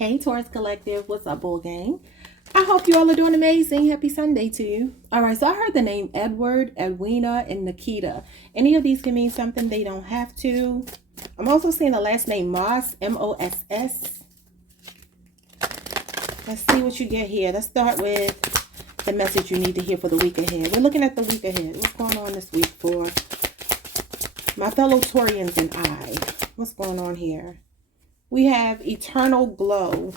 Hey, Taurus Collective. What's up, Bull Gang? I hope you all are doing amazing. Happy Sunday to you. All right, so I heard the name Edward, Edwina, and Nikita. Any of these can mean something. They don't have to. I'm also seeing the last name Moss, M-O-S-S. Let's see what you get here. Let's start with the message you need to hear for the week ahead. We're looking at the week ahead. What's going on this week for my fellow Taurians and I? What's going on here? We have eternal glow.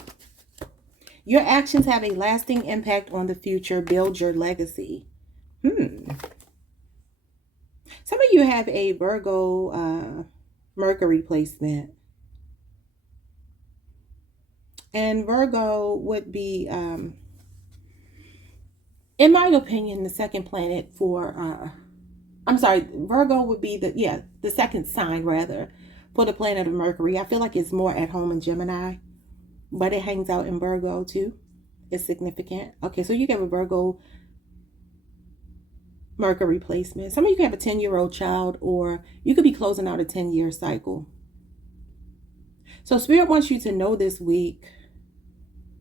Your actions have a lasting impact on the future. Build your legacy. Some of you have a Virgo Mercury placement. And Virgo would be, in my opinion, the second planet for, Virgo would be the second sign rather for the planet of Mercury. I feel like it's more at home in Gemini, but it hangs out in Virgo too. It's significant. Okay, so you have a Virgo Mercury placement. Some of you can have a 10-year-old child, or you could be closing out a 10-year cycle. So Spirit wants you to know this week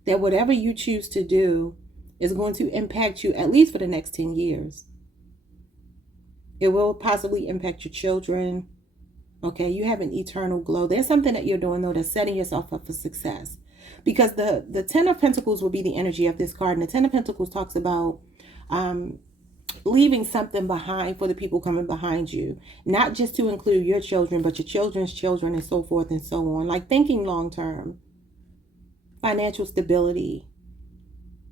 that whatever you choose to do is going to impact you at least for the next 10 years. It will possibly impact your children. Okay, you have an eternal glow. There's something that you're doing, though, that's setting yourself up for success. Because the Ten of Pentacles will be the energy of this card. And the Ten of Pentacles talks about leaving something behind for the people coming behind you. Not just to include your children, but your children's children and so forth and so on. Like thinking long term. Financial stability.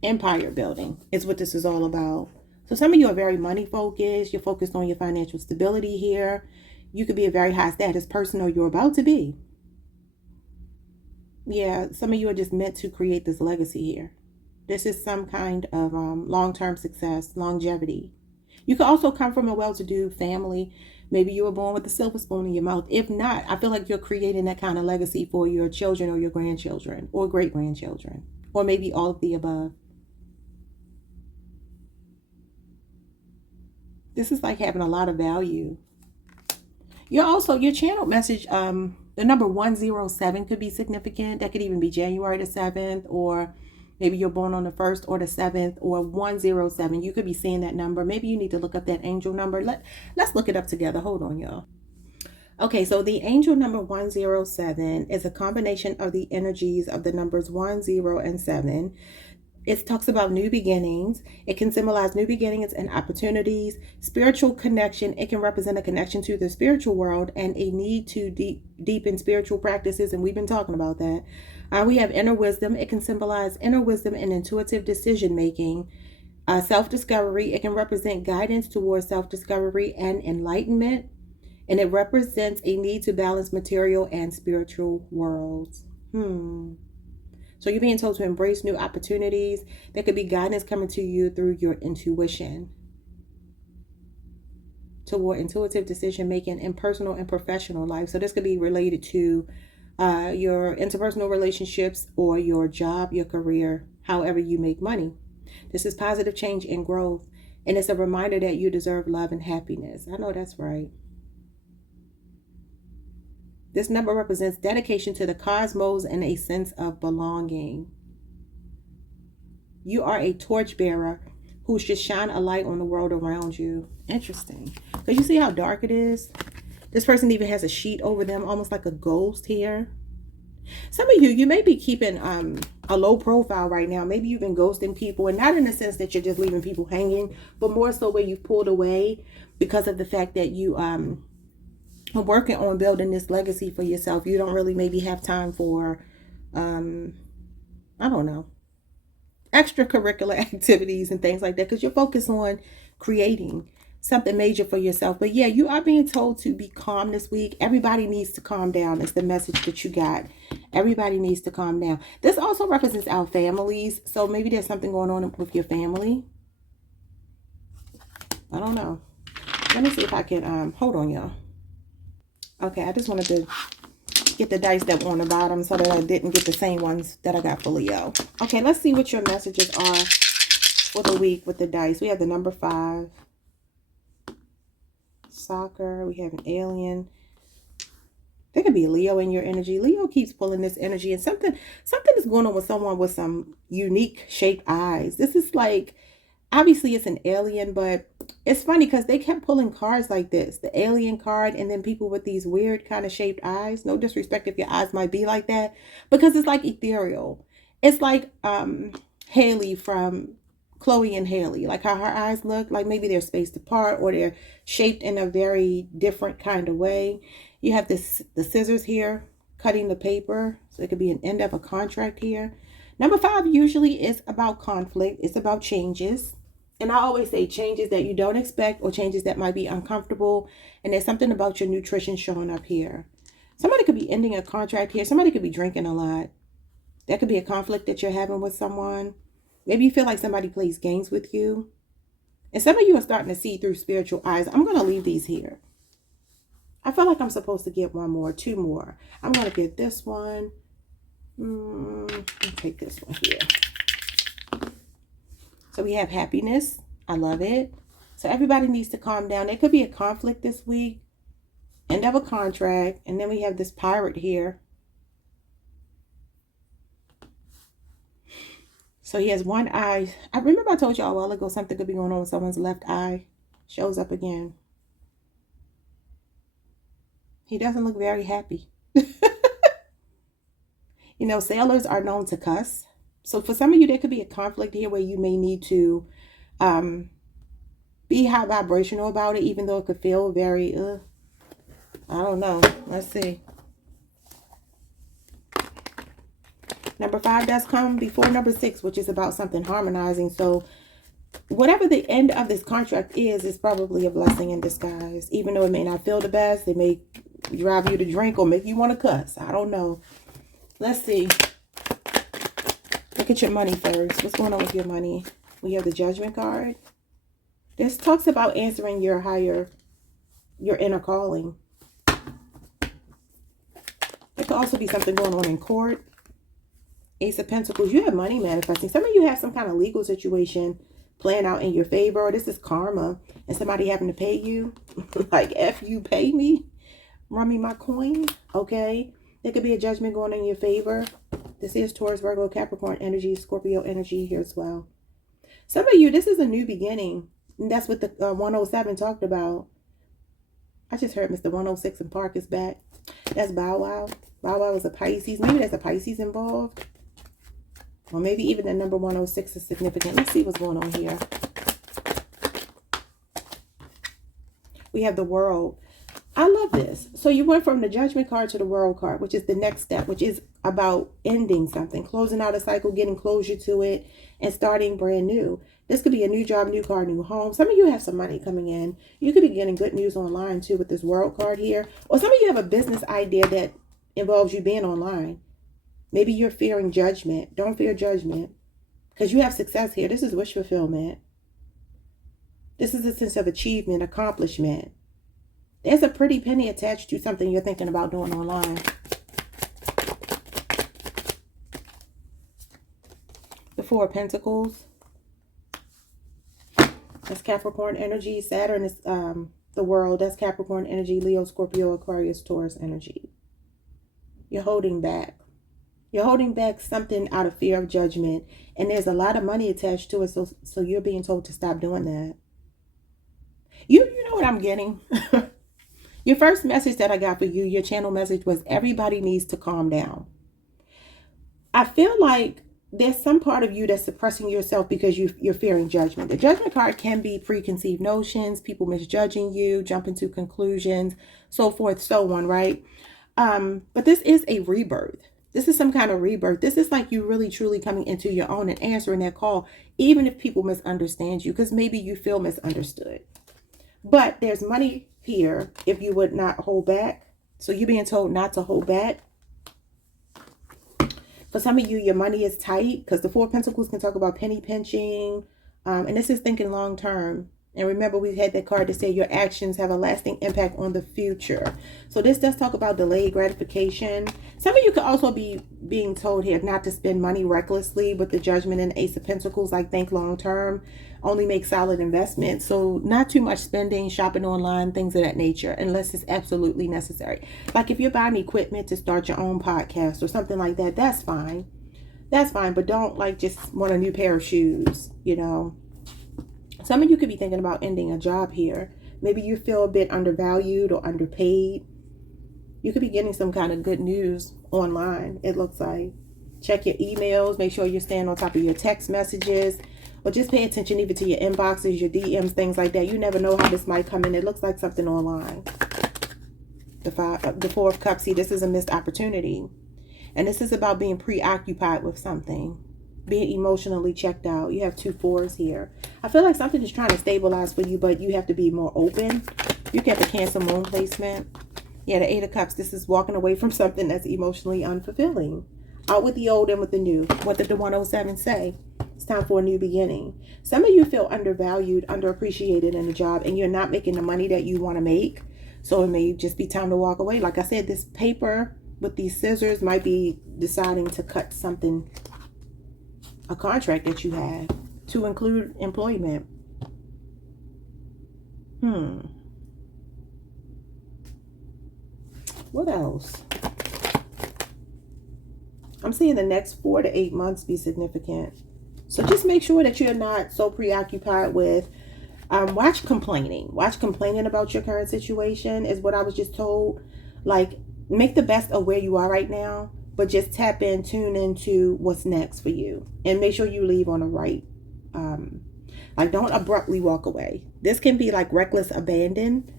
Empire building is what this is all about. So some of you are very money focused. You're focused on your financial stability here. You could be a very high status person, or you're about to be. Yeah, some of you are just meant to create this legacy here. This is some kind of long-term success, longevity. You could also come from a well-to-do family. Maybe you were born with a silver spoon in your mouth. If not, I feel like you're creating that kind of legacy for your children or your grandchildren or great-grandchildren, or maybe all of the above. This is like having a lot of value. Your channel message, the number 107 could be significant. That could even be January the 7th, or maybe you're born on the 1st or the 7th, or 107. You could be seeing that number. Maybe you need to look up that angel number. Let's look it up together. Hold on, y'all. Okay, so the angel number 107 is a combination of the energies of the numbers 1, 0, and 7. It talks about new beginnings. It can symbolize new beginnings and opportunities, spiritual connection. It can represent a connection to the spiritual world and a need to deepen spiritual practices. And we've been talking about that. We have inner wisdom. It can symbolize inner wisdom and intuitive decision making. Self-discovery. It can represent guidance towards self-discovery and enlightenment. And it represents a need to balance material and spiritual worlds. So you're being told to embrace new opportunities. There could be guidance coming to you through your intuition, toward intuitive decision making in personal and professional life. So this could be related to your interpersonal relationships or your job, your career, however you make money. This is positive change and growth. And it's a reminder that you deserve love and happiness. I know that's right. This number represents dedication to the cosmos and a sense of belonging. You are a torchbearer who should shine a light on the world around you. Interesting. Because you see how dark it is? This person even has a sheet over them, almost like a ghost here. Some of you may be keeping a low profile right now. Maybe you've been ghosting people, and not in the sense that you're just leaving people hanging, but more so where you've pulled away because of the fact that you working on building this legacy for yourself. You don't really maybe have time for, I don't know, extracurricular activities and things like that, because you're focused on creating something major for yourself. But yeah, you are being told to be calm this week. Everybody needs to calm down. It's the message that you got. Everybody needs to calm down. This also represents our families. So maybe there's something going on with your family. I don't know. Let me see if I can, hold on, y'all. Okay, I just wanted to get the dice that were on the bottom so that I didn't get the same ones that I got for Leo. Okay, let's see what your messages are for the week with the dice. We have the number 5. Soccer. We have an alien. There could be a Leo in your energy. Leo keeps pulling this energy, and something is going on with someone with some unique shaped eyes. This is like, obviously it's an alien, but it's funny because they kept pulling cards like this, the alien card, and then people with these weird kind of shaped eyes. No disrespect if your eyes might be like that, because it's like ethereal. It's like Haley from Chloe and Haley, like how her eyes look, like maybe they're spaced apart or they're shaped in a very different kind of way. You have the scissors here cutting the paper, so it could be an end of a contract here. Number 5 usually is about conflict. It's about changes. And I always say changes that you don't expect or changes that might be uncomfortable. And there's something about your nutrition showing up here. Somebody could be ending a contract here. Somebody could be drinking a lot. That could be a conflict that you're having with someone. Maybe you feel like somebody plays games with you. And some of you are starting to see through spiritual eyes. I'm going to leave these here. I feel like I'm supposed to get one more, 2 more. I'm going to get this one. Take this one here. So we have happiness. I love it. So everybody needs to calm down. There could be a conflict this week. End of a contract. And then we have this pirate here. So he has one eye. I remember I told you a while ago something could be going on with someone's left eye. Shows up again. He doesn't look very happy. You know, sailors are known to cuss. So for some of you, there could be a conflict here where you may need to be high vibrational about it, even though it could feel very, I don't know. Let's see. Number 5 does come before number 6, which is about something harmonizing. So whatever the end of this contract is probably a blessing in disguise. Even though it may not feel the best, it may drive you to drink or make you want to cuss. I don't know. Let's see. Look at your money first. What's going on with your money? We have the Judgment card. This talks about answering your inner calling. There could also be something going on in court. Ace of Pentacles. You have money manifesting. Some of you have some kind of legal situation playing out in your favor. Or this is karma and somebody having to pay you. Like, F you, pay me. Run me my coin. Okay. There could be a judgment going in your favor. This is Taurus, Virgo, Capricorn energy, Scorpio energy here as well. Some of you, this is a new beginning. And that's what the 107 talked about. I just heard Mr. 106 in Park is back. That's Bow Wow. Bow Wow is a Pisces. Maybe there's a Pisces involved. Or maybe even the number 106 is significant. Let's see what's going on here. We have the World. I love this. So you went from the Judgment card to the World card, which is the next step, which is about ending something, closing out a cycle, getting closure to it, and starting brand new. This could be a new job, new car, new home. Some of you have some money coming in. You could be getting good news online too with this World card here. Or some of you have a business idea that involves you being online. Maybe you're fearing judgment. Don't fear judgment because you have success here. This is wish fulfillment. This is a sense of achievement, accomplishment. There's a pretty penny attached to something you're thinking about doing online. The Four of Pentacles. That's Capricorn energy. Saturn is the World. That's Capricorn energy. Leo, Scorpio, Aquarius, Taurus energy. You're holding back. You're holding back something out of fear of judgment. And there's a lot of money attached to it. So you're being told to stop doing that. You know what I'm getting? Your first message that I got for you, your channel message was everybody needs to calm down. I feel like there's some part of you that's suppressing yourself because you're fearing judgment. The Judgment card can be preconceived notions, people misjudging you, jumping to conclusions, so forth, so on, right? But this is a rebirth. This is some kind of rebirth. This is like you really truly coming into your own and answering that call, even if people misunderstand you, because maybe you feel misunderstood. But there's money here if you would not hold back. So you're being told not to hold back. For some of you, your money is tight because the Four of Pentacles can talk about penny pinching. And this is thinking long term. And remember, we had that card to say your actions have a lasting impact on the future. So this does talk about delayed gratification. Some of you could also be being told here not to spend money recklessly with the Judgment and Ace of Pentacles, like think long term, only make solid investments. So not too much spending, shopping online, things of that nature, unless it's absolutely necessary. Like if you're buying equipment to start your own podcast or something like that, that's fine. That's fine, but don't like just want a new pair of shoes, you know. Some of you could be thinking about ending a job here. Maybe you feel a bit undervalued or underpaid. You could be getting some kind of good news online, it looks like. Check your emails. Make sure you're staying on top of your text messages. Or just pay attention even to your inboxes, your DMs, things like that. You never know how this might come in. It looks like something online. The Four of Cups. See, this is a missed opportunity. And this is about being preoccupied with something. Being emotionally checked out. You have 2 4s here. I feel like something is trying to stabilize for you, but you have to be more open. You get the Cancer Moon placement. Yeah, the 8 of Cups. This is walking away from something that's emotionally unfulfilling. Out with the old and with the new. What did the 107 say? It's time for a new beginning. Some of you feel undervalued, underappreciated in a job, and you're not making the money that you want to make. So it may just be time to walk away. Like I said, this paper with these scissors might be deciding to cut something, a contract that you have, to include employment. What else? I'm seeing the next 4 to 8 months be significant. So just make sure that you're not so preoccupied with, watch complaining. Watch complaining about your current situation is what I was just told. Like, make the best of where you are right now, but just tap in, tune into what's next for you. And make sure you leave on the right, like don't abruptly walk away. This can be like reckless abandon.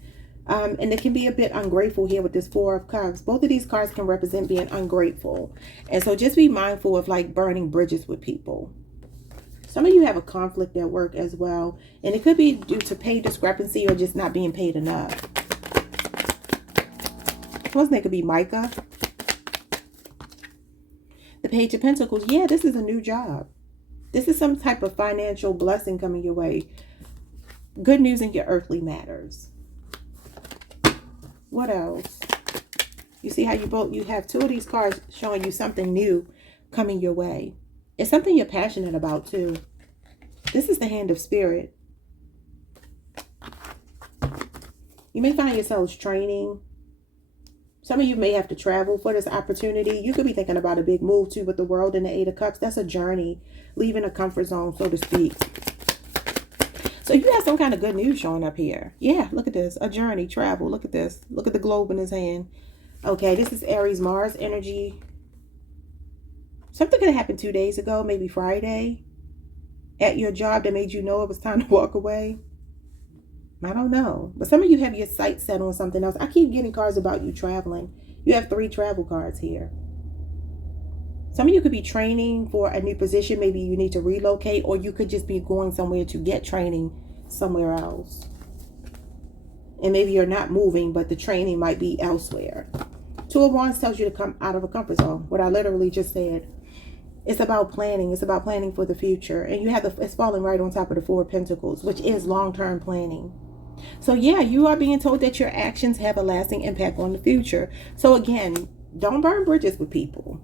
And it can be a bit ungrateful here with this 4 of Cups. Both of these cards can represent being ungrateful. And so just be mindful of like burning bridges with people. Some of you have a conflict at work as well. And it could be due to pay discrepancy or just not being paid enough. Wasn't it could be Micah? The Page of Pentacles. Yeah, this is a new job. This is some type of financial blessing coming your way. Good news in your earthly matters. What else? You see how you have 2 of these cards showing you something new coming your way. It's something you're passionate about too. This is the Hand of Spirit. You may find yourselves training. Some of you may have to travel for this opportunity. You could be thinking about a big move too with the World and the 8 of Cups. That's a journey, leaving a comfort zone, so to speak. So you have some kind of good news showing up here. Yeah, look at this. A journey, travel. Look at this. Look at the globe in his hand. Okay, this is Aries, Mars energy. Something could have happened 2 days ago, maybe Friday, at your job that made you know it was time to walk away. I don't know. But some of you have your sights set on something else. I keep getting cards about you traveling. You have 3 travel cards here. Some of you could be training for a new position. Maybe you need to relocate, or you could just be going somewhere to get training somewhere else. And maybe you're not moving, but the training might be elsewhere. 2 of Wands tells you to come out of a comfort zone. What I literally just said. It's about planning. It's about planning for the future. And you have it's falling right on top of the 4 of Pentacles, which is long-term planning. So yeah, you are being told that your actions have a lasting impact on the future. So again, don't burn bridges with people.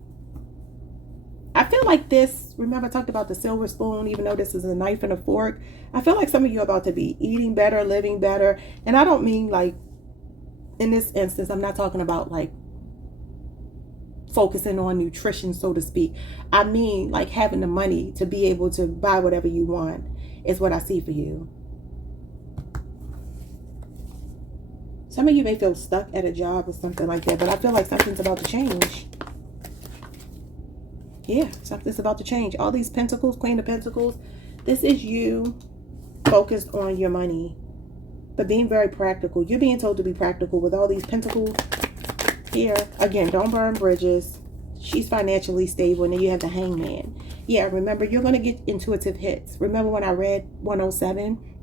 I feel like this, remember I talked about the silver spoon, even though this is a knife and a fork. I feel like some of you are about to be eating better, living better. And I don't mean like, in this instance, I'm not talking about like focusing on nutrition, so to speak. I mean like having the money to be able to buy whatever you want is what I see for you. Some of you may feel stuck at a job or something like that, but I feel like something's about to change. Yeah, something's about to change. All these pentacles, Queen of Pentacles, this is you focused on your money, but being very practical. You're being told to be practical with all these pentacles here. Again, don't burn bridges. She's financially stable. And then you have the Hangman. Yeah, remember, you're going to get intuitive hits. Remember when I read 107?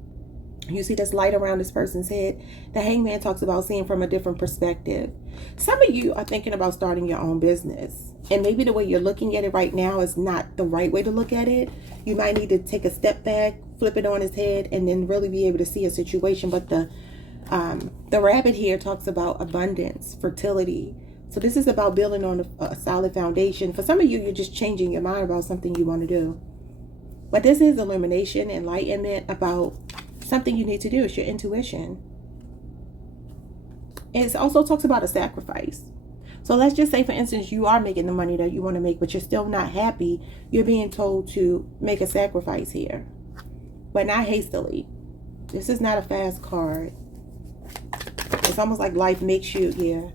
You see this light around this person's head. The Hangman talks about seeing from a different perspective. Some of you are thinking about starting your own business. And maybe the way you're looking at it right now is not the right way to look at it. You might need to take a step back, flip it on his head and then really be able to see a situation. But the rabbit here talks about abundance, fertility. So this is about building on a solid foundation. For some of you, you're just changing your mind about something you want to do. But this is illumination, enlightenment about something you need to do. It's your intuition. It also talks about a sacrifice. So let's just say, for instance, you are making the money that you want to make, but you're still not happy. You're being told to make a sacrifice here, but not hastily. This is not a fast card. It's almost like life makes you, yeah.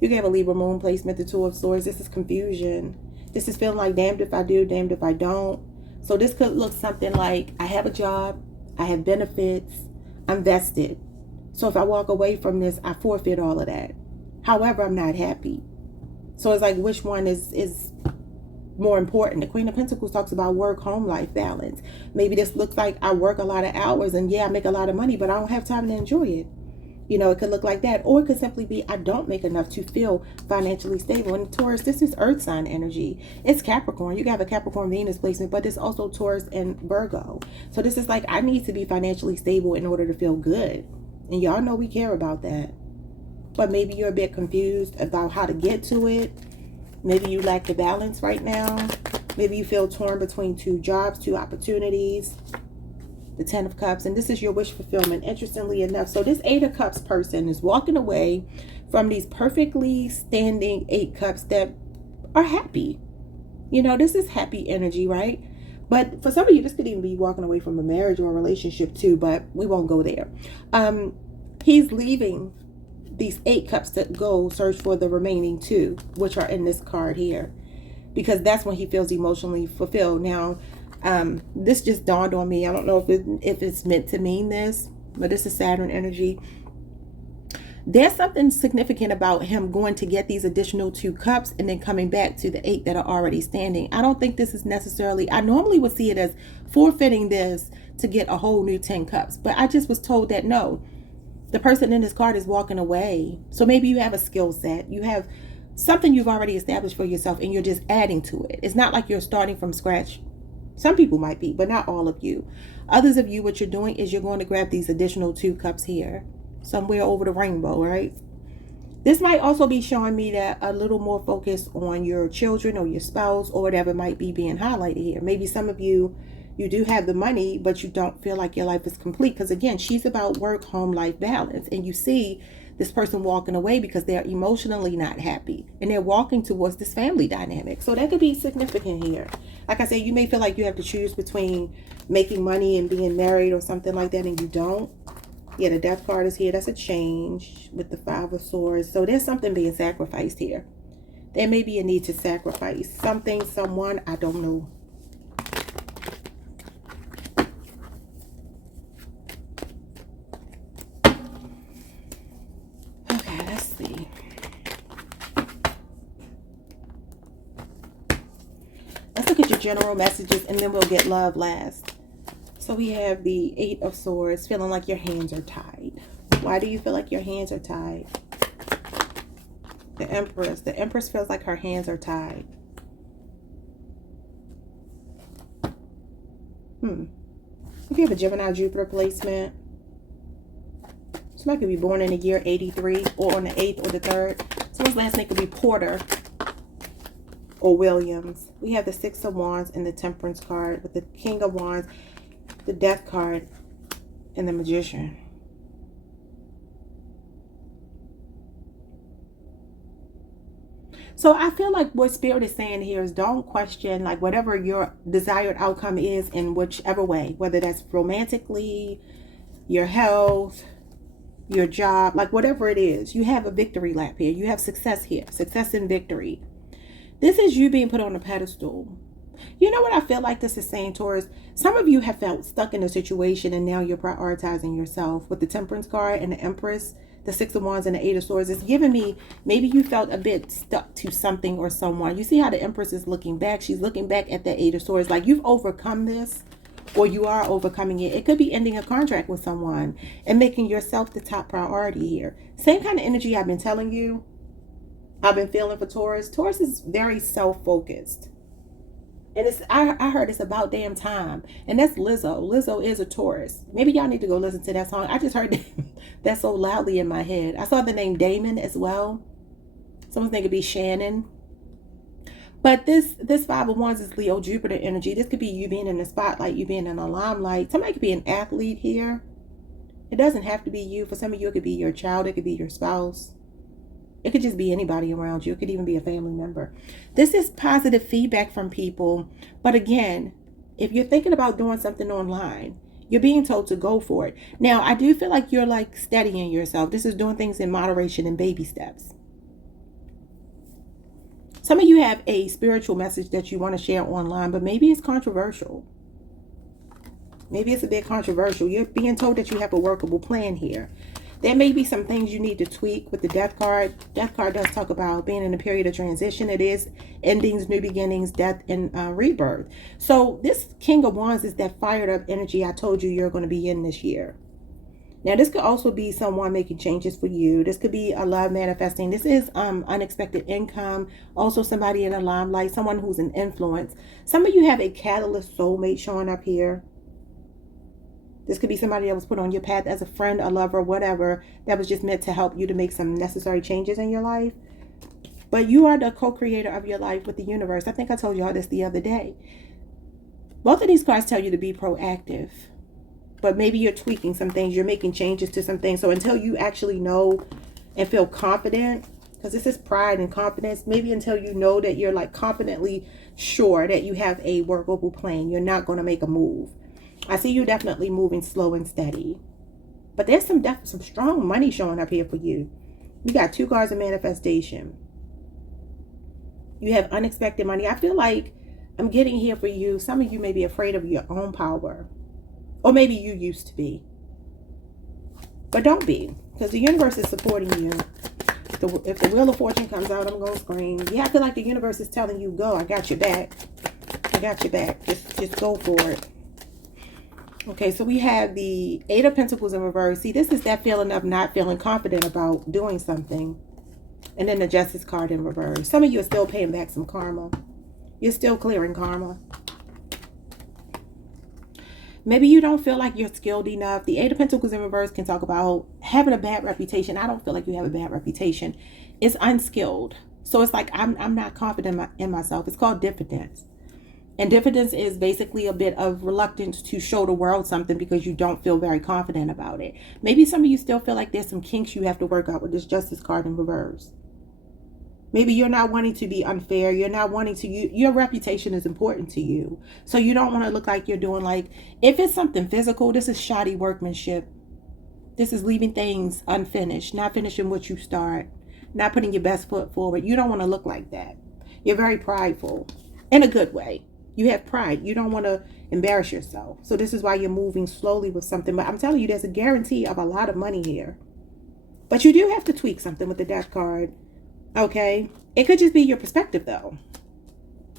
You have a Libra moon placement, the Two of Swords. This is confusion. This is feeling like damned if I do, damned if I don't. So this could look something like, I have a job, I have benefits, I'm vested. So if I walk away from this, I forfeit all of that. However, I'm not happy. So it's like, which one is more important? The Queen of Pentacles talks about work-home life balance. Maybe this looks like I work a lot of hours and yeah, I make a lot of money, but I don't have time to enjoy it. You know, it could look like that. Or it could simply be, I don't make enough to feel financially stable. And Taurus, this is earth sign energy. It's Capricorn. You have a Capricorn Venus placement, but it's also Taurus and Virgo. So this is like, I need to be financially stable in order to feel good. And y'all know we care about that. But maybe you're a bit confused about how to get to it. Maybe you lack the balance right now. Maybe you feel torn between two jobs, two opportunities. The Ten of Cups, and this is your wish fulfillment, interestingly enough. So this Eight of Cups person is walking away from these perfectly standing Eight Cups that are happy. You know, this is happy energy, right? But for some of you, this could even be walking away from a marriage or a relationship too, but we won't go there. He's leaving these Eight Cups to go search for the remaining two, which are in this card here, because that's when he feels emotionally fulfilled. Now, this just dawned on me. I don't know if it's meant to mean this, but this is Saturn energy. There's something significant about him going to get these additional two cups and then coming back to the 8 that are already standing. I don't think this is necessarily, I normally would see it as forfeiting this to get a whole new 10 cups, but I just was told that no, the person in this card is walking away. So maybe you have a skill set, you have something you've already established for yourself, and you're just adding to it. It's not like you're starting from scratch. Some people might be, but not all of you. Others of you, what you're doing is you're going to grab these additional 2 cups here, somewhere over the rainbow, right? This might also be showing me that a little more focus on your children or your spouse or whatever might be being highlighted here. Maybe some of you, you do have the money, but you don't feel like your life is complete. Because again, she's about work, home, life balance. And you see this person walking away because they're emotionally not happy. And they're walking towards this family dynamic. So that could be significant here. Like I said, you may feel like you have to choose between making money and being married or something like that, and you don't. Yeah, the Death card is here. That's a change with the 5 of Swords. So there's something being sacrificed here. There may be a need to sacrifice something, someone, I don't know. Okay, let's see. Let's look at your general messages and then we'll get love last. So we have the 8 of Swords, feeling like your hands are tied. Why do you feel like your hands are tied? The Empress. The Empress feels like her hands are tied. If you have a Gemini Jupiter placement, somebody could be born in the year 83 or on the 8th or the 3rd. Someone's last name could be Porter or Williams. We have the 6 of Wands and the Temperance card with the King of Wands, the Death card, and the Magician. So I feel like what Spirit is saying here is don't question like whatever your desired outcome is in whichever way, whether that's romantically, your health, your job, like whatever it is, you have a victory lap here. You have success here, success and victory. This is you being put on a pedestal. You know what I feel like this is saying, Taurus? Some of you have felt stuck in a situation and now you're prioritizing yourself. With the Temperance card and the Empress, the 6 of Wands and the 8 of Swords, it's giving me, maybe you felt a bit stuck to something or someone. You see how the Empress is looking back? She's looking back at the 8 of Swords. Like you've overcome this or you are overcoming it. It could be ending a contract with someone and making yourself the top priority here. Same kind of energy I've been telling you, I've been feeling for Taurus. Taurus is very self-focused. And I heard it's about damn time. And that's Lizzo. Lizzo is a Taurus. Maybe y'all need to go listen to that song. I just heard that so loudly in my head. I saw the name Damon as well. Someone's name could be Shannon. But this Five of Wands is Leo Jupiter energy. This could be you being in the spotlight, you being in the limelight. Somebody could be an athlete here. It doesn't have to be you. For some of you, it could be your child. It could be your spouse. It could just be anybody around you. It could even be a family member. This is positive feedback from people. But again, if you're thinking about doing something online, you're being told to go for it. Now, I do feel like you're like steadying yourself. This is doing things in moderation and baby steps. Some of you have a spiritual message that you want to share online, but maybe it's controversial. Maybe it's a bit controversial. You're being told that you have a workable plan here. There may be some things you need to tweak with the death card. Death card does talk about being in a period of transition. It is endings, new beginnings, death, and rebirth. So this King of Wands is that fired up energy I told you you're going to be in this year. Now, this could also be someone making changes for you. This could be a love manifesting. This is unexpected income. Also somebody in the limelight, someone who's an influence. Some of you have a catalyst soulmate showing up here. This could be somebody that was put on your path as a friend, a lover, whatever, that was just meant to help you to make some necessary changes in your life. But you are the co-creator of your life with the universe. I think I told y'all this the other day. Both of these cards tell you to be proactive. But maybe you're tweaking some things. You're making changes to some things. So until you actually know and feel confident, because this is pride and confidence, maybe until you know that you're like confidently sure that you have a workable plan, you're not going to make a move. I see you definitely moving slow and steady. But there's some strong money showing up here for you. You got 2 cards of manifestation. You have unexpected money. I feel like I'm getting here for you. Some of you may be afraid of your own power. Or maybe you used to be. But don't be. Because the universe is supporting you. If the Wheel of Fortune comes out, I'm going to scream. Yeah, I feel like the universe is telling you, go. I got your back. I got your back. Just go for it. Okay, so we have the 8 of Pentacles in reverse. See, this is that feeling of not feeling confident about doing something. And then the Justice card in reverse. Some of you are still paying back some karma. You're still clearing karma. Maybe you don't feel like you're skilled enough. The 8 of Pentacles in reverse can talk about having a bad reputation. I don't feel like you have a bad reputation. It's unskilled. So it's like I'm not confident in myself. It's called diffidence. And diffidence is basically a bit of reluctance to show the world something because you don't feel very confident about it. Maybe some of you still feel like there's some kinks you have to work out with this Justice card in reverse. Maybe you're not wanting to be unfair. You're not wanting to, your reputation is important to you. So you don't want to look like you're doing like, if it's something physical, this is shoddy workmanship. This is leaving things unfinished, not finishing what you start, not putting your best foot forward. You don't want to look like that. You're very prideful in a good way. You have pride. You don't want to embarrass yourself. So this is why you're moving slowly with something. But I'm telling you, there's a guarantee of a lot of money here. But you do have to tweak something with the Death card. Okay? It could just be your perspective, though.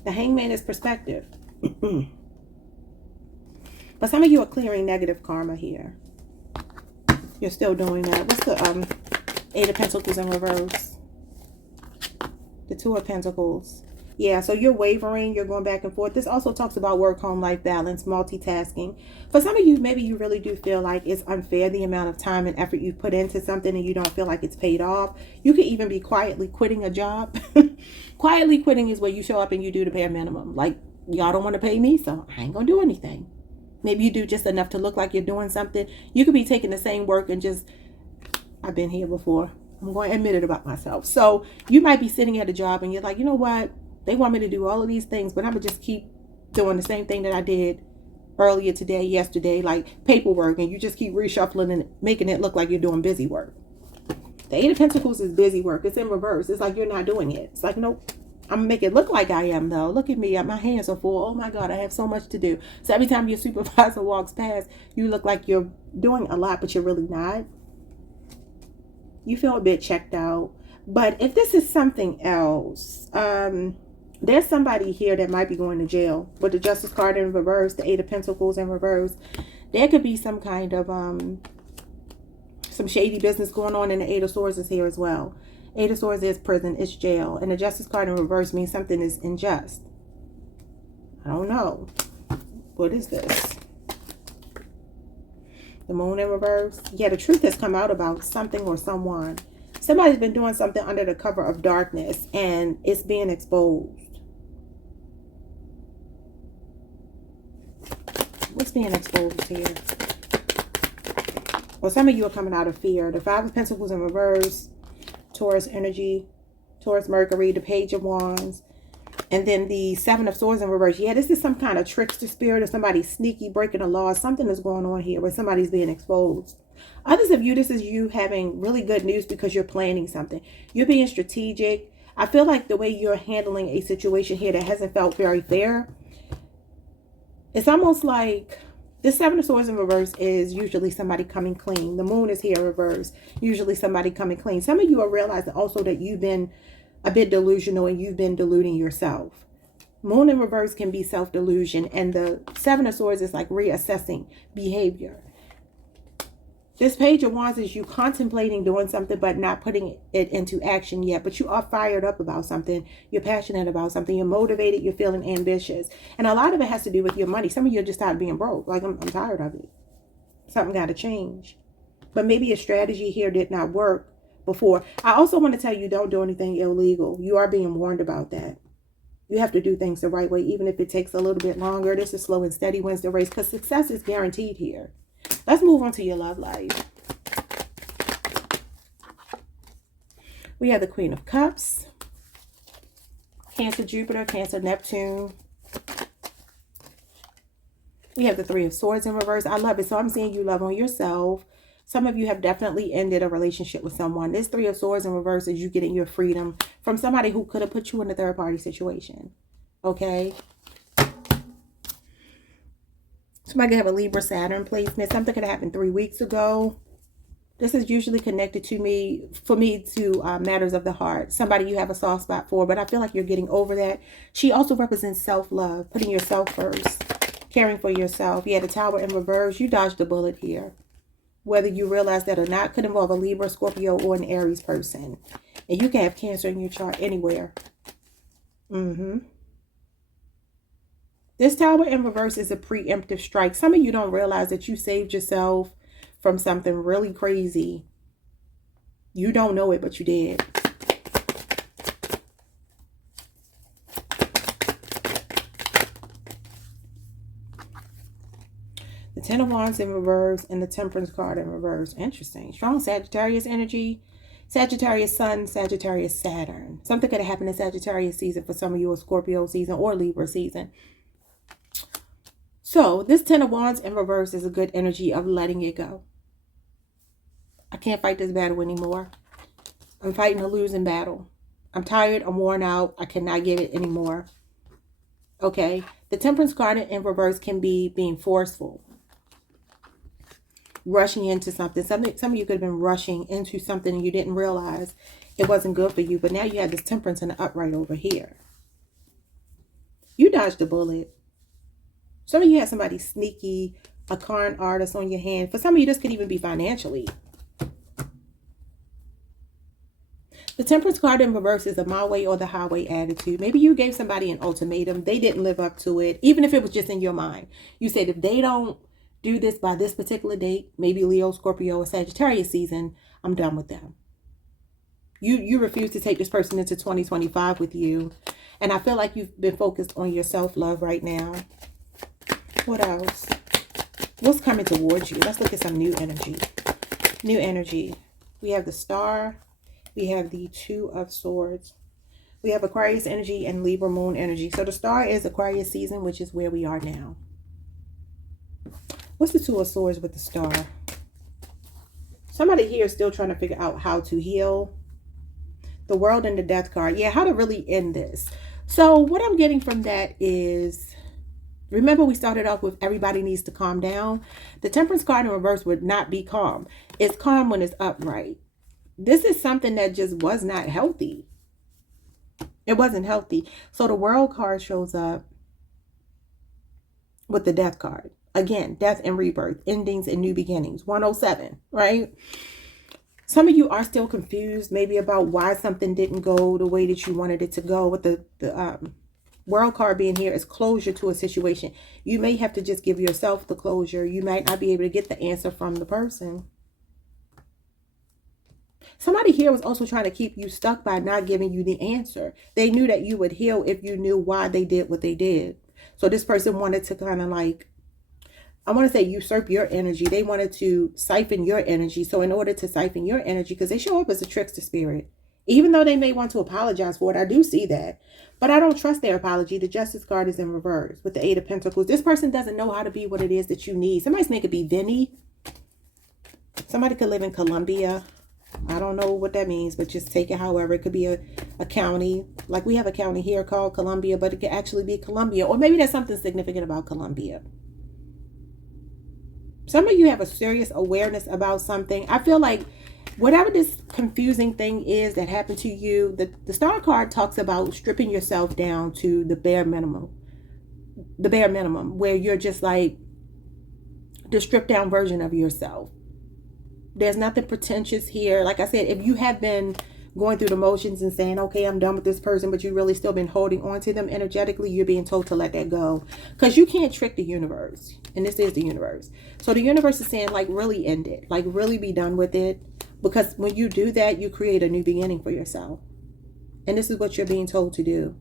The Hangman is perspective. But some of you are clearing negative karma here. You're still doing that. What's the 8 of Pentacles in reverse? The 2 of Pentacles. Yeah, so you're wavering, you're going back and forth. This also talks about work-home life balance, multitasking. For some of you, maybe you really do feel like it's unfair the amount of time and effort you've put into something and you don't feel like it's paid off. You could even be quietly quitting a job. Quietly quitting is where you show up and you do the bare minimum. Like, y'all don't want to pay me, so I ain't going to do anything. Maybe you do just enough to look like you're doing something. You could be taking the same work and just, I've been here before. I'm going to admit it about myself. So you might be sitting at a job and you're like, you know what? They want me to do all of these things, but I'm going to just keep doing the same thing that I did earlier today, yesterday, like paperwork, and you just keep reshuffling and making it look like you're doing busy work. The 8 of Pentacles is busy work. It's in reverse. It's like you're not doing it. It's like, nope, I'm going to make it look like I am, though. Look at me. My hands are full. Oh, my God, I have so much to do. So every time your supervisor walks past, you look like you're doing a lot, but you're really not. You feel a bit checked out. But if this is something else, there's somebody here that might be going to jail with the Justice card in reverse, the 8 of Pentacles in reverse. There could be some kind of some shady business going on, and the 8 of Swords is here as well. 8 of Swords is prison, it's jail, and the Justice card in reverse means something is unjust. I don't know. What is this? The moon in reverse. Yeah, the truth has come out about something or someone. Somebody's been doing something under the cover of darkness and it's being exposed. What's being exposed here? Well, some of you are coming out of fear. The Five of Pentacles in reverse, Taurus energy, Taurus Mercury, the Page of Wands, and then the Seven of Swords in reverse. Yeah, this is some kind of trickster spirit or somebody sneaky breaking the law. Something is going on here where somebody's being exposed. Others of you, this is you having really good news because you're planning something. You're being strategic. I feel like the way you're handling a situation here that hasn't felt very fair, it's almost like this Seven of Swords in reverse is usually somebody coming clean. The moon is here in reverse. Usually somebody coming clean. Some of you are realizing also that you've been a bit delusional and you've been deluding yourself. Moon in reverse can be self-delusion. And the Seven of Swords is like reassessing behavior. This Page of Wands is you contemplating doing something but not putting it into action yet. But you are fired up about something. You're passionate about something. You're motivated. You're feeling ambitious. And a lot of it has to do with your money. Some of you are just tired of being broke. Like, I'm tired of it. Something got to change. But maybe a strategy here did not work before. I also want to tell you, don't do anything illegal. You are being warned about that. You have to do things the right way, even if it takes a little bit longer. This is slow and steady wins the race because success is guaranteed here. Let's move on to your love life. We have the Queen of Cups, Cancer, Jupiter, Cancer, Neptune. We have the Three of Swords in reverse. I love it. So I'm seeing you love on yourself. Some of you have definitely ended a relationship with someone. This Three of Swords in reverse is you getting your freedom from somebody who could have put you in a third-party situation. Okay? Somebody could have a Libra Saturn placement. Something could have happened 3 weeks ago. This is usually connected to me, to matters of the heart. Somebody you have a soft spot for, but I feel like you're getting over that. She also represents self-love, putting yourself first, caring for yourself. Yeah, the Tower in reverse. You dodged a bullet here. Whether you realize that or not, could involve a Libra, Scorpio, or an Aries person. And you can have Cancer in your chart anywhere. This Tower in reverse is a preemptive strike. Some of you don't realize that you saved yourself from something really crazy. You don't know it, but you did. The Ten of Wands in reverse and the Temperance card in reverse. Interesting. Strong Sagittarius energy. Sagittarius Sun, Sagittarius Saturn. Something could have happened in Sagittarius season for some of you, or Scorpio season or Libra season. So this Ten of Wands in reverse is a good energy of letting it go. I can't fight this battle anymore. I'm fighting a losing battle. I'm tired. I'm worn out. I cannot give it anymore. Okay. The Temperance card in reverse can be being forceful. Rushing into something. Some of you could have been rushing into something and you didn't realize it wasn't good for you. But now you have this Temperance in the upright over here. You dodged a bullet. Some of you have somebody sneaky, a con artist on your hand. For some of you, this could even be financially. The Temperance card in reverse is a my way or the highway attitude. Maybe you gave somebody an ultimatum. They didn't live up to it, even if it was just in your mind. You said, if they don't do this by this particular date, maybe Leo, Scorpio, or Sagittarius season, I'm done with them. You refuse to take this person into 2025 with you. And I feel like you've been focused on your self-love right now. What else? What's coming towards you? Let's look at some new energy. New energy. We have the Star. We have the Two of Swords. We have Aquarius energy and Libra moon energy. So the Star is Aquarius season, which is where we are now. What's the Two of Swords with the Star? Somebody here is still trying to figure out how to heal. The World and the Death card. Yeah, how to really end this. So what I'm getting from that is, remember we started off with everybody needs to calm down. The Temperance card in reverse would not be calm. It's calm when it's upright. This is something that just was not healthy. It wasn't healthy. So the World card shows up with the Death card. Again, death and rebirth, endings and new beginnings. 107, right? Some of you are still confused maybe about why something didn't go the way that you wanted it to go with the World card being here is closure to a situation. You may have to just give yourself the closure. You might not be able to get the answer from the person. Somebody here was also trying to keep you stuck by not giving you the answer. They knew that you would heal if you knew why they did what they did. So this person wanted to kind of like, I want to say usurp your energy. They wanted to siphon your energy. So in order to siphon your energy, because they show up as a trickster spirit, even though they may want to apologize for it, I do see that. But I don't trust their apology. The Justice card is in reverse with the Eight of Pentacles. This person doesn't know how to be what it is that you need. Somebody's name could be Vinny. Somebody could live in Colombia. I don't know what that means, but just take it however. It could be a county. Like we have a county here called Columbia, but it could actually be Colombia. Or maybe there's something significant about Colombia. Some of you have a serious awareness about something. I feel like whatever this confusing thing is that happened to you, the Star card talks about stripping yourself down to the bare minimum. The bare minimum, where you're just like the stripped down version of yourself. There's nothing pretentious here. Like I said, if you have been going through the motions and saying, okay, I'm done with this person, but you really still been holding on to them energetically, you're being told to let that go. Because you can't trick the universe. And this is the universe. So the universe is saying, like, really end it. Like, really be done with it. Because when you do that, you create a new beginning for yourself. And this is what you're being told to do.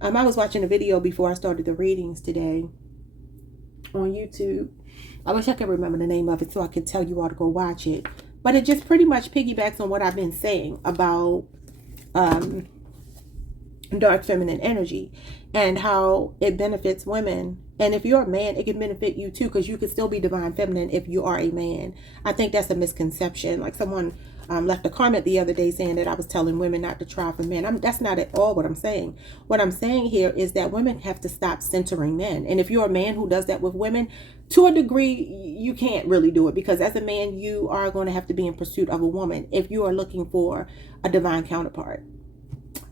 I was watching a video before I started the readings today on YouTube. I wish I could remember the name of it so I could tell you all to go watch it. But it just pretty much piggybacks on what I've been saying about dark feminine energy and how it benefits women. And if you're a man, it can benefit you too, because you could still be divine feminine if you are a man. I think that's a misconception. Like someone left a comment the other day saying that I was telling women not to try for men. That's not at all what I'm saying. What I'm saying here is that women have to stop centering men. And if you're a man who does that with women, to a degree, you can't really do it, because as a man, you are going to have to be in pursuit of a woman if you are looking for a divine counterpart.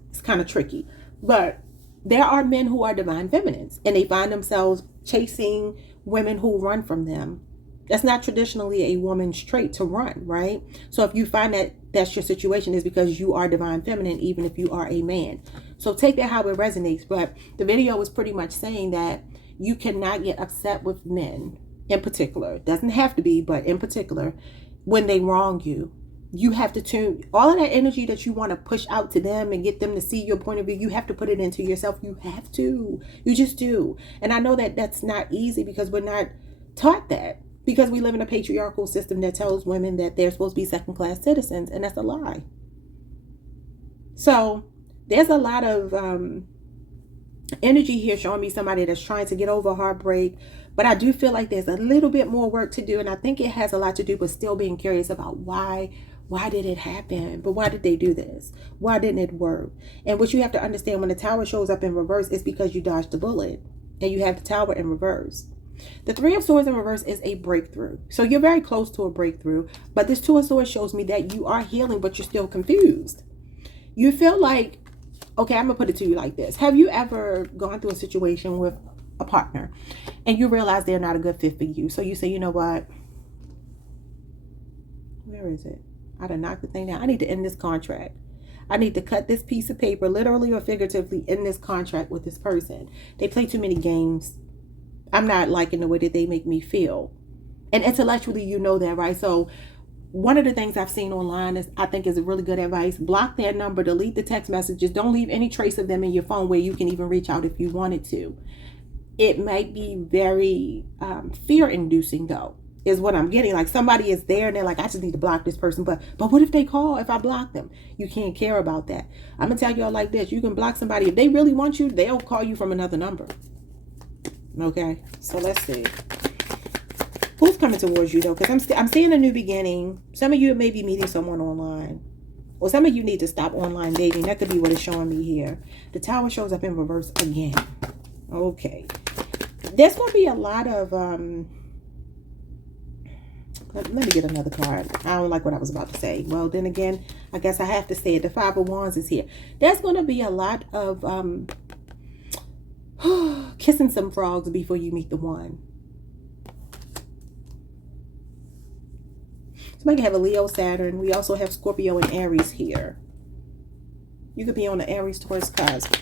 It's kind of tricky. But there are men who are divine feminines and they find themselves chasing women who run from them. That's not traditionally a woman's trait to run, right? So if you find that that's your situation, is because you are divine feminine, even if you are a man. So take that how it resonates. But the video was pretty much saying that you cannot get upset with men in particular. It doesn't have to be, but in particular, when they wrong you. You have to tune all of that energy that you want to push out to them and get them to see your point of view. You have to put it into yourself. You have to. You just do. And I know that that's not easy because we're not taught that. Because we live in a patriarchal system that tells women that they're supposed to be second-class citizens. And that's a lie. So there's a lot of energy here showing me somebody that's trying to get over heartbreak. But I do feel like there's a little bit more work to do. And I think it has a lot to do with still being curious about why did it happen? But why did they do this? Why didn't it work? And what you have to understand, when the Tower shows up in reverse, it's because you dodged the bullet. And you have the Tower in reverse. The Three of Swords in reverse is a breakthrough. So you're very close to a breakthrough. But this Two of Swords shows me that you are healing, but you're still confused. You feel like, okay, I'm going to put it to you like this. Have you ever gone through a situation with a partner and you realize they're not a good fit for you? So you say, you know what? Where is it? I done knocked the thing down. I need to end this contract. I need to cut this piece of paper, literally or figuratively, in this contract with this person. They play too many games. I'm not liking the way that they make me feel. And intellectually, you know that, right? So one of the things I've seen online is, I think, is a really good advice. Block their number, delete the text messages. Don't leave any trace of them in your phone where you can even reach out if you wanted to. It might be very fear-inducing, though, is what I'm getting. Like somebody is there and they're like, I just need to block this person. But what if they call if I block them? You can't care about that. I'm going to tell y'all like this. You can block somebody. If they really want you, they'll call you from another number. Okay, so let's see. Who's coming towards you, though? Because I'm seeing a new beginning. Some of you may be meeting someone online. Or some of you need to stop online dating. That could be what it's showing me here. The Tower shows up in reverse again. Okay. There's going to be a lot of... Let me get another card. I don't like what I was about to say. Well, then again, I guess I have to say it. The Five of Wands is here. There's going to be a lot of kissing some frogs before you meet the one. Somebody can have a Leo, Saturn. We also have Scorpio and Aries here. You could be on the Aries Taurus cusp.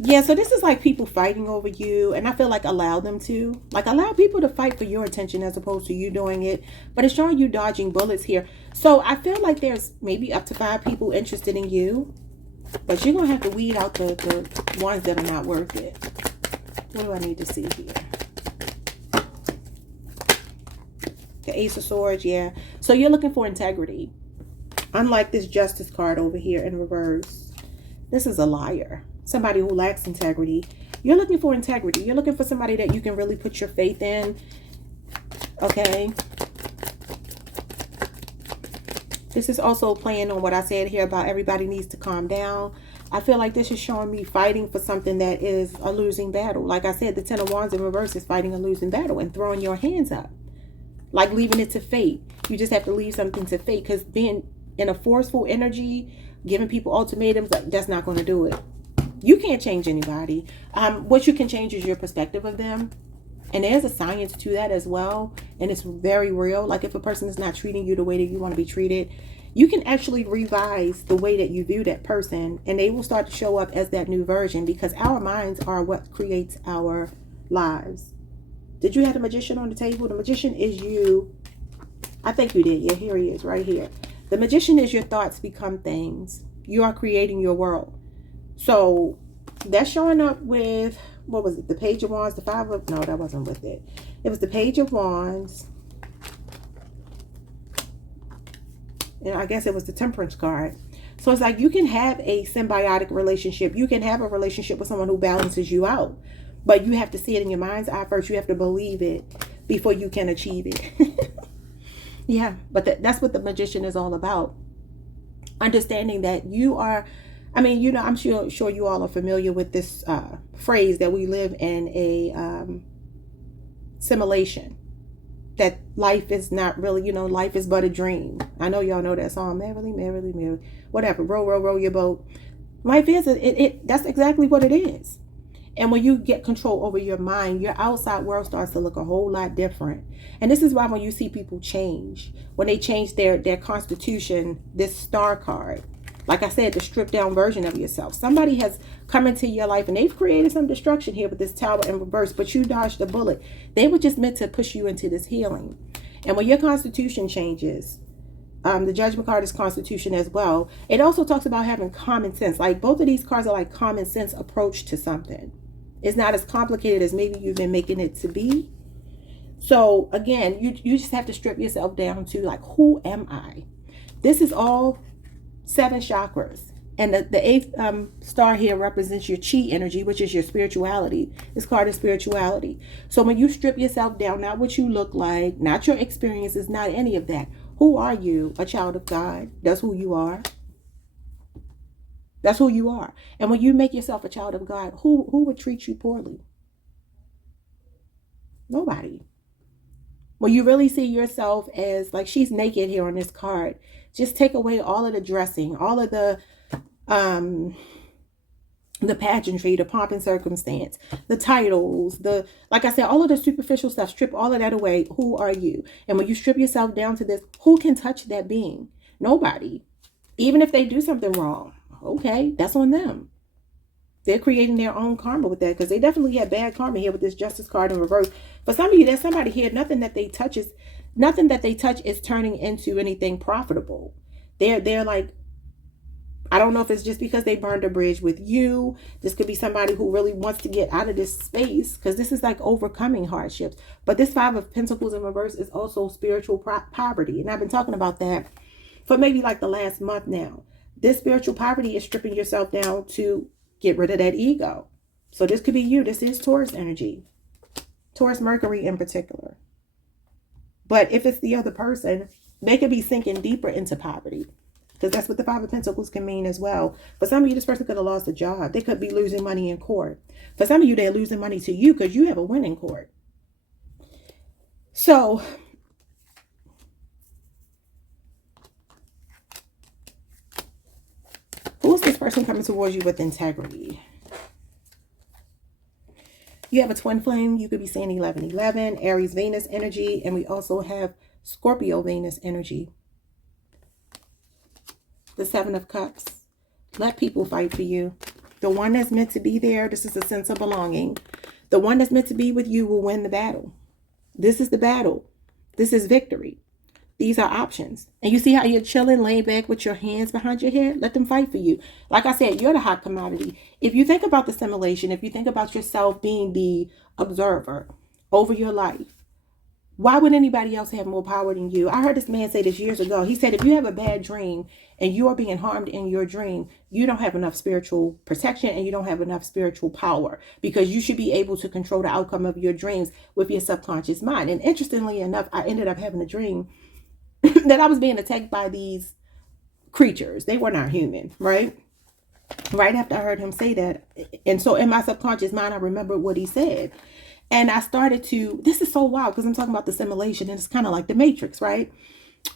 Yeah, so this is like people fighting over you, and I feel like allow them to. Like, allow people to fight for your attention as opposed to you doing it. But it's showing you dodging bullets here. So I feel like there's maybe up to 5 people interested in you, but you're going to have to weed out the ones that are not worth it. What do I need to see here? The Ace of Swords, yeah. So you're looking for integrity. Unlike this Justice card over here in reverse. This is a liar. Somebody who lacks integrity. You're looking for integrity. You're looking for somebody that you can really put your faith in. Okay. This is also playing on what I said here about everybody needs to calm down. I feel like this is showing me fighting for something that is a losing battle. Like I said, the Ten of Wands in reverse is fighting a losing battle and throwing your hands up. Like leaving it to fate. You just have to leave something to fate, because being in a forceful energy, giving people ultimatums, like, that's not going to do it. You can't change anybody. What you can change is your perspective of them. And there's a science to that as well. And it's very real. Like, if a person is not treating you the way that you want to be treated, you can actually revise the way that you view that person, and they will start to show up as that new version, because our minds are what creates our lives. Did you have the Magician on the table? The Magician is you. I think you did. Yeah, here he is right here. The Magician is your thoughts become things. You are creating your world. So that's showing up with, what was it? The Page of Wands, the Five of, no, that wasn't with it. It was the Page of Wands. And I guess it was the Temperance card. So it's like you can have a symbiotic relationship. You can have a relationship with someone who balances you out. But you have to see it in your mind's eye first. You have to believe it before you can achieve it. Yeah, but that's what the Magician is all about. Understanding that you are, I mean, you know, I'm sure you all are familiar with this phrase that we live in a simulation. That life is not really, you know, life is but a dream. I know y'all know that song, merrily, merrily, merrily, whatever, row, row, row your boat. Life is, that's exactly what it is. And when you get control over your mind, your outside world starts to look a whole lot different. And this is why when you see people change, when they change their constitution, this star card, like I said, the stripped down version of yourself. Somebody has come into your life and they've created some destruction here with this Tower in reverse, but you dodged the bullet. They were just meant to push you into this healing. And when your constitution changes, the Judgment card is constitution as well. It also talks about having common sense. Like, both of these cards are like common sense approach to something. It's not as complicated as maybe you've been making it to be. So again, you just have to strip yourself down to, like, who am I? This is all 7 chakras. And the 8th star here represents your chi energy, which is your spirituality. This card is spirituality. So when you strip yourself down, not what you look like, not your experiences, not any of that. Who are you? A child of God. That's who you are. That's who you are. And when you make yourself a child of God, who would treat you poorly? Nobody. When you really see yourself as, like, she's naked here on this card, just take away all of the dressing, all of the pageantry, the pomp and circumstance, the titles, like I said, all of the superficial stuff, strip all of that away. Who are you? And when you strip yourself down to this, who can touch that being? Nobody. Even if they do something wrong. Okay, that's on them. They're creating their own karma with that, because they definitely had bad karma here with this Justice card in reverse. For some of you, there's somebody here, nothing that they touch is turning into anything profitable. They're like, I don't know if it's just because they burned a bridge with you. This could be somebody who really wants to get out of this space, because this is like overcoming hardships. But this 5 of Pentacles in reverse is also spiritual poverty. And I've been talking about that for maybe like the last month now. This spiritual poverty is stripping yourself down to get rid of that ego. So this could be you. This is Taurus energy. Taurus Mercury in particular. But if it's the other person, they could be sinking deeper into poverty. Because that's what the 5 of Pentacles can mean as well. For some of you, this person could have lost a job. They could be losing money in court. For some of you, they're losing money to you because you have a win in court. So who is this person coming towards you with integrity? You have a twin flame. You could be saying 1111, Aries Venus energy, and we also have Scorpio Venus energy. The 7 of Cups. Let people fight for you. The one that's meant to be there, this is a sense of belonging. The one that's meant to be with you will win the battle. This is the battle. This is victory. These are options. And you see how you're chilling, laying back with your hands behind your head? Let them fight for you. Like I said, you're the hot commodity. If you think about the simulation, if you think about yourself being the observer over your life, why would anybody else have more power than you? I heard this man say this years ago. He said, if you have a bad dream and you are being harmed in your dream, you don't have enough spiritual protection and you don't have enough spiritual power, because you should be able to control the outcome of your dreams with your subconscious mind. And interestingly enough, I ended up having a dream that I was being attacked by these creatures. They were not human, right? Right after I heard him say that. And so in my subconscious mind, I remembered what he said. And I started to, this is so wild because I'm talking about the simulation and it's kind of like the Matrix, right?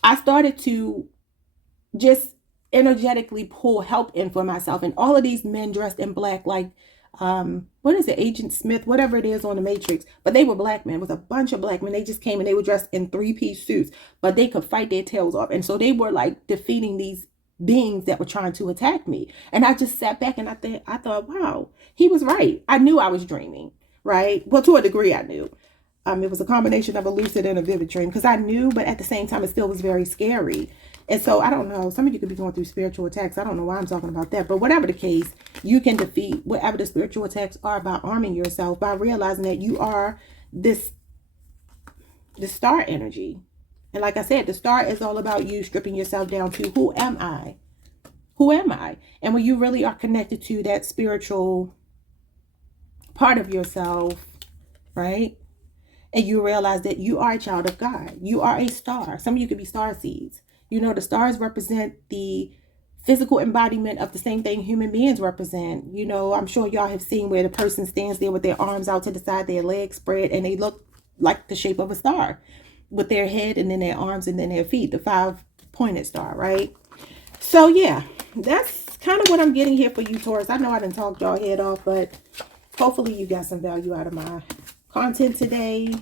I started to just energetically pull help in for myself. And all of these men dressed in black, like, what is it, Agent Smith, whatever it is on the Matrix. But they were black men, with a bunch of black men. They just came and they were dressed in 3-piece suits, but they could fight their tails off. And so they were like defeating these beings that were trying to attack me. And I just sat back and I thought, wow, he was right. I knew I was dreaming. Right? Well, to a degree, I knew. It was a combination of a lucid and a vivid dream, because I knew, but at the same time, it still was very scary. And so I don't know. Some of you could be going through spiritual attacks. I don't know why I'm talking about that. But whatever the case, you can defeat whatever the spiritual attacks are by arming yourself, by realizing that you are the star energy. And like I said, the star is all about you stripping yourself down to who am I? Who am I? And when you really are connected to that spiritual part of yourself, right? And you realize that you are a child of God. You are a star. Some of you could be star seeds. You know, the stars represent the physical embodiment of the same thing human beings represent. You know, I'm sure y'all have seen where the person stands there with their arms out to the side, their legs spread, and they look like the shape of a star with their head and then their arms and then their feet, the 5-pointed star, right? So yeah, that's kind of what I'm getting here for you, Taurus. I know I didn't talk y'all head off, but hopefully you got some value out of my content today.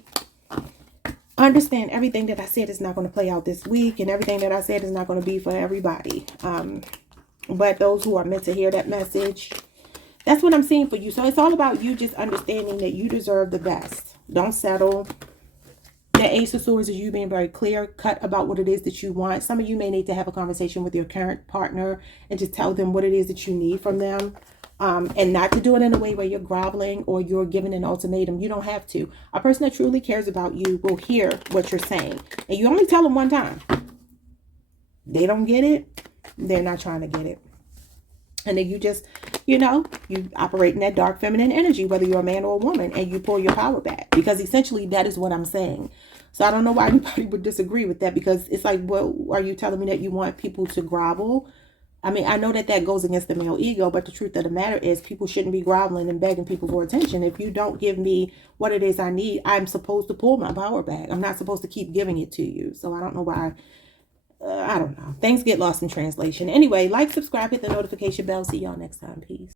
Understand everything that I said is not going to play out this week, and everything that I said is not going to be for everybody. But those who are meant to hear that message, that's what I'm seeing for you. So it's all about you just understanding that you deserve the best. Don't settle. The Ace of Swords is you being very clear cut about what it is that you want. Some of you may need to have a conversation with your current partner and just tell them what it is that you need from them. And not to do it in a way where you're groveling or you're giving an ultimatum. You don't have to. A person that truly cares about you will hear what you're saying. And you only tell them one time. They don't get it. They're not trying to get it. And then you just, you know, you operate in that dark feminine energy, whether you're a man or a woman, and you pull your power back. Because essentially that is what I'm saying. So I don't know why anybody would disagree with that, because it's like, well, are you telling me that you want people to grovel? I mean, I know that that goes against the male ego, but the truth of the matter is people shouldn't be groveling and begging people for attention. If you don't give me what it is I need, I'm supposed to pull my power back. I'm not supposed to keep giving it to you. So I don't know why. I don't know. Things get lost in translation. Anyway, like, subscribe, hit the notification bell. See y'all next time. Peace.